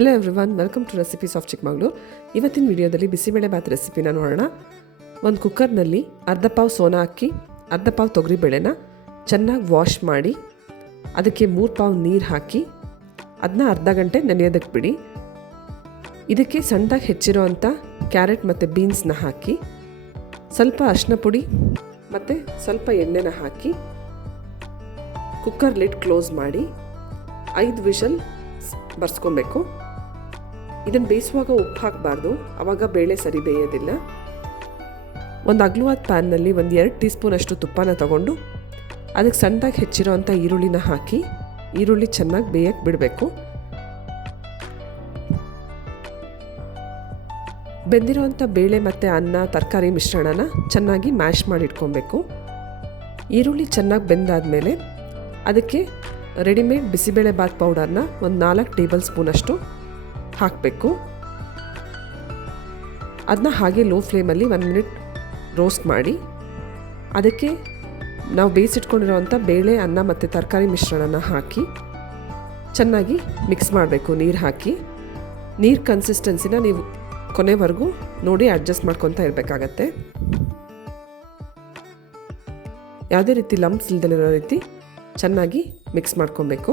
Hello everyone, welcome to recipes of Chikkamagaluru. ಇವತ್ತಿನ ವಿಡಿಯೋದಲ್ಲಿ ಬಿಸಿಬೇಳೆ ಬಾತ್ ರೆಸಿಪಿನ ನೋಡೋಣ. ಒಂದು ಕುಕ್ಕರ್ನಲ್ಲಿ ಅರ್ಧ ಪಾವು ಸೋನಾ ಅಕ್ಕಿ, ಅರ್ಧ ಪಾವು ತೊಗರಿಬೇಳೆನ ಚೆನ್ನಾಗಿ ವಾಶ್ ಮಾಡಿ ಅದಕ್ಕೆ 3 ಪಾವು ನೀರು ಹಾಕಿ ಅದನ್ನ ಅರ್ಧ ಗಂಟೆ ನೆನೆಯೋದಕ್ಕೆ ಬಿಡಿ. ಇದಕ್ಕೆ ಸಣ್ಣದಾಗಿ ಹೆಚ್ಚಿರೋ ಅಂಥ ಕ್ಯಾರೆಟ್ ಮತ್ತು ಬೀನ್ಸ್ನ ಹಾಕಿ ಸ್ವಲ್ಪ ಅರಿಶಿನ ಪುಡಿ ಮತ್ತು ಸ್ವಲ್ಪ ಎಣ್ಣೆನ ಹಾಕಿ ಕುಕ್ಕರ್ ಲಿಡ್ ಕ್ಲೋಸ್ ಮಾಡಿ 5 ವಿಷಲ್ ಬರ್ಸ್ಕೊಬೇಕು. ಇದನ್ನು ಬೇಯಿಸುವಾಗ ಉಪ್ಪು ಹಾಕಬಾರ್ದು, ಆವಾಗ ಬೇಳೆ ಸರಿ ಬೇಯೋದಿಲ್ಲ. ಒಂದು ಅಗಲವಾದ ಪ್ಯಾನ್ನಲ್ಲಿ 2 ಟೀ ಸ್ಪೂನ್ ಅಷ್ಟು ತುಪ್ಪನ ತಗೊಂಡು ಅದಕ್ಕೆ ಸಣ್ಣದಾಗಿ ಹೆಚ್ಚಿರೋ ಅಂಥ ಈರುಳ್ಳಿನ ಹಾಕಿ ಈರುಳ್ಳಿ ಚೆನ್ನಾಗಿ ಬೇಯಕ್ಕೆ ಬಿಡಬೇಕು. ಬೆಂದಿರೋ ಅಂಥ ಬೇಳೆ ಮತ್ತು ಅನ್ನ ತರಕಾರಿ ಮಿಶ್ರಣನ ಚೆನ್ನಾಗಿ ಮ್ಯಾಶ್ ಮಾಡಿ ಇಟ್ಕೊಬೇಕು. ಈರುಳ್ಳಿ ಚೆನ್ನಾಗಿ ಬೆಂದಾದಮೇಲೆ ಅದಕ್ಕೆ ರೆಡಿಮೇಡ್ ಬಿಸಿಬೇಳೆ ಬಾತ್ ಪೌಡರ್ನ ಒಂದು 4 ಟೇಬಲ್ ಸ್ಪೂನಷ್ಟು ಹಾಕಬೇಕು. ಅದನ್ನ ಹಾಗೆ ಲೋ ಫ್ಲೇಮಲ್ಲಿ 1 ಮಿನಿಟ್ ರೋಸ್ಟ್ ಮಾಡಿ ಅದಕ್ಕೆ ನಾವು ಬೇಯಿಸಿಟ್ಕೊಂಡಿರೋವಂಥ ಬೇಳೆ ಅನ್ನ ಮತ್ತು ತರಕಾರಿ ಮಿಶ್ರಣನ ಹಾಕಿ ಚೆನ್ನಾಗಿ ಮಿಕ್ಸ್ ಮಾಡಬೇಕು. ನೀರು ಹಾಕಿ ನೀರು ಕನ್ಸಿಸ್ಟೆನ್ಸಿನ ನೀವು ಕೊನೆವರೆಗೂ ನೋಡಿ ಅಡ್ಜಸ್ಟ್ ಮಾಡ್ಕೊತಾ ಇರಬೇಕಾಗತ್ತೆ. ಯಾವುದೇ ರೀತಿ ಲಂಪ್ಸ್ ಇಲ್ದಲಿರೋ ರೀತಿ ಚೆನ್ನಾಗಿ ಮಿಕ್ಸ್ ಮಾಡ್ಕೊಬೇಕು.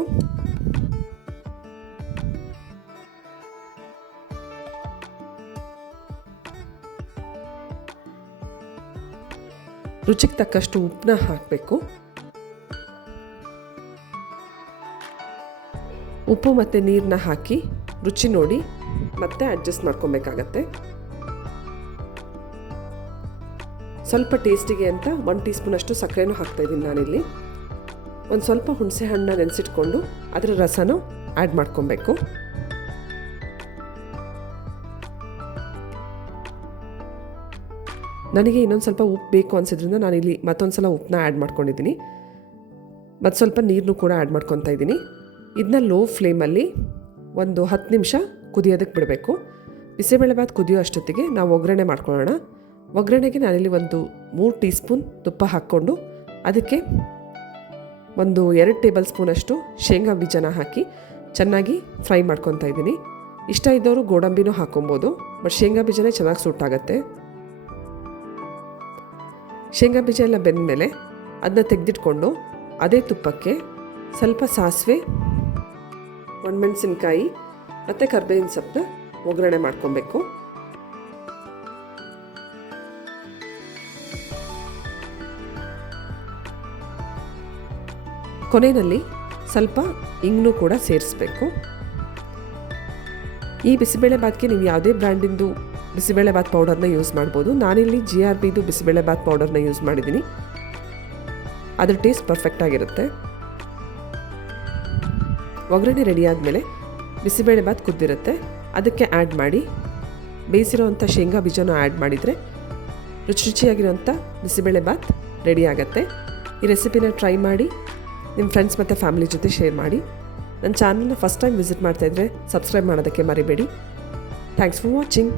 ರುಚಿಗೆ ತಕ್ಕಷ್ಟು ಉಪ್ಪನ್ನ ಹಾಕಬೇಕು. ಉಪ್ಪು ಮತ್ತು ನೀರನ್ನ ಹಾಕಿ ರುಚಿ ನೋಡಿ ಮತ್ತೆ ಅಡ್ಜಸ್ಟ್ ಮಾಡ್ಕೊಬೇಕಾಗತ್ತೆ. ಸ್ವಲ್ಪ ಟೇಸ್ಟಿಗೆ ಅಂತ 1 ಟೀ ಸ್ಪೂನ್ ಅಷ್ಟು ಸಕ್ಕರೆನೂ ಹಾಕ್ತಾಯಿದ್ದೀನಿ ನಾನಿಲ್ಲಿ. ಒಂದು ಸ್ವಲ್ಪ ಹುಣಸೆ ಹಣ್ಣನ್ನ ನೆನೆಸಿಟ್ಕೊಂಡು ಅದರ ರಸನೂ ಆ್ಯಡ್ ಮಾಡ್ಕೊಬೇಕು. ನನಗೆ ಇನ್ನೊಂದು ಸ್ವಲ್ಪ ಉಪ್ಪು ಬೇಕು ಅನಿಸಿದ್ರಿಂದ ನಾನಿಲ್ಲಿ ಮತ್ತೊಂದು ಸಲ ಉಪ್ಪನ್ನ ಆ್ಯಡ್ ಮಾಡ್ಕೊಂಡಿದ್ದೀನಿ. ಮತ್ತು ಸ್ವಲ್ಪ ನೀರನ್ನು ಕೂಡ ಆ್ಯಡ್ ಮಾಡ್ಕೊತಾ ಇದ್ದೀನಿ. ಇದನ್ನ ಲೋ ಫ್ಲೇಮಲ್ಲಿ ಒಂದು 10 ನಿಮಿಷ ಕುದಿಯೋದಕ್ಕೆ ಬಿಡಬೇಕು. ಬಿಸಿಬೇಳೆ ಬಾತ್ ಕುದಿಯೋ ಅಷ್ಟೊತ್ತಿಗೆ ನಾವು ಒಗ್ಗರಣೆ ಮಾಡ್ಕೊಳ್ಳೋಣ. ಒಗ್ಗರಣೆಗೆ ನಾನಿಲ್ಲಿ ಒಂದು 3 ಟೀ ಸ್ಪೂನ್ ತುಪ್ಪ ಹಾಕ್ಕೊಂಡು ಅದಕ್ಕೆ ಒಂದು 2 ಟೇಬಲ್ ಸ್ಪೂನಷ್ಟು ಶೇಂಗಾ ಬೀಜನ ಹಾಕಿ ಚೆನ್ನಾಗಿ ಫ್ರೈ ಮಾಡ್ಕೊತಾ ಇದ್ದೀನಿ. ಇಷ್ಟ ಇದ್ದವರು ಗೋಡಂಬಿನೂ ಹಾಕ್ಕೊಬೋದು, ಬಟ್ ಶೇಂಗಾ ಬೀಜನೇ ಚೆನ್ನಾಗಿ ಸೂಟ್ ಆಗುತ್ತೆ. ಶೇಂಗಾ ಬೀಜ ಎಲ್ಲ ಬೆಂದಮೇಲೆ ಅದನ್ನ ತೆಗೆದಿಟ್ಕೊಂಡು ಅದೇ ತುಪ್ಪಕ್ಕೆ ಸ್ವಲ್ಪ ಸಾಸಿವೆ, ಒಣಮೆಣಸಿನ್ಕಾಯಿ ಮತ್ತು ಕರ್ಬೇವಿನ ಸೊಪ್ಪನ್ನ ಒಗ್ಗರಣೆ ಮಾಡ್ಕೊಬೇಕು. ಕೊನೆಯಲ್ಲಿ ಸ್ವಲ್ಪ ಇಂಗನ್ನು ಕೂಡ ಸೇರಿಸಬೇಕು. ಈ ಬಿಸಿಬೇಳೆ ಬಾತ್ಗೆ ನೀವು ಯಾವುದೇ ಬ್ರ್ಯಾಂಡಿಂದು ಬಿಸಿಬೇಳೆ ಬಾತ್ ಪೌಡರ್ನ ಯೂಸ್ ಮಾಡ್ಬೋದು. ನಾನಿಲ್ಲಿ GRBದು ಬಿಸಿಬೇಳೆ ಬಾತ್ ಪೌಡರ್ನ ಯೂಸ್ ಮಾಡಿದ್ದೀನಿ. ಅದ್ರ ಟೇಸ್ಟ್ ಪರ್ಫೆಕ್ಟಾಗಿರುತ್ತೆ. ಒಗ್ಗರಣೆ ರೆಡಿ ಆದಮೇಲೆ ಬಿಸಿಬೇಳೆ ಬಾತ್ ಕುದ್ದಿರುತ್ತೆ, ಅದಕ್ಕೆ ಆ್ಯಡ್ ಮಾಡಿ ಬೇಯಿಸಿರೋವಂಥ ಶೇಂಗಾ ಬೀಜನ ಆ್ಯಡ್ ಮಾಡಿದರೆ ರುಚಿಯಾಗಿರೋಂಥ ಬಿಸಿಬೇಳೆ ಬಾತ್ ರೆಡಿ ಆಗುತ್ತೆ. ಈ ರೆಸಿಪಿನ ಟ್ರೈ ಮಾಡಿ ನಿಮ್ಮ ಫ್ರೆಂಡ್ಸ್ ಮತ್ತು ಫ್ಯಾಮಿಲಿ ಜೊತೆ ಶೇರ್ ಮಾಡಿ. ನನ್ನ ಚಾನಲ್ನ ಫಸ್ಟ್ ಟೈಮ್ ವಿಸಿಟ್ ಮಾಡ್ತಾಯಿದ್ರೆ ಸಬ್ಸ್ಕ್ರೈಬ್ ಮಾಡೋದಕ್ಕೆ ಮರಿಬೇಡಿ. Thanks for watching.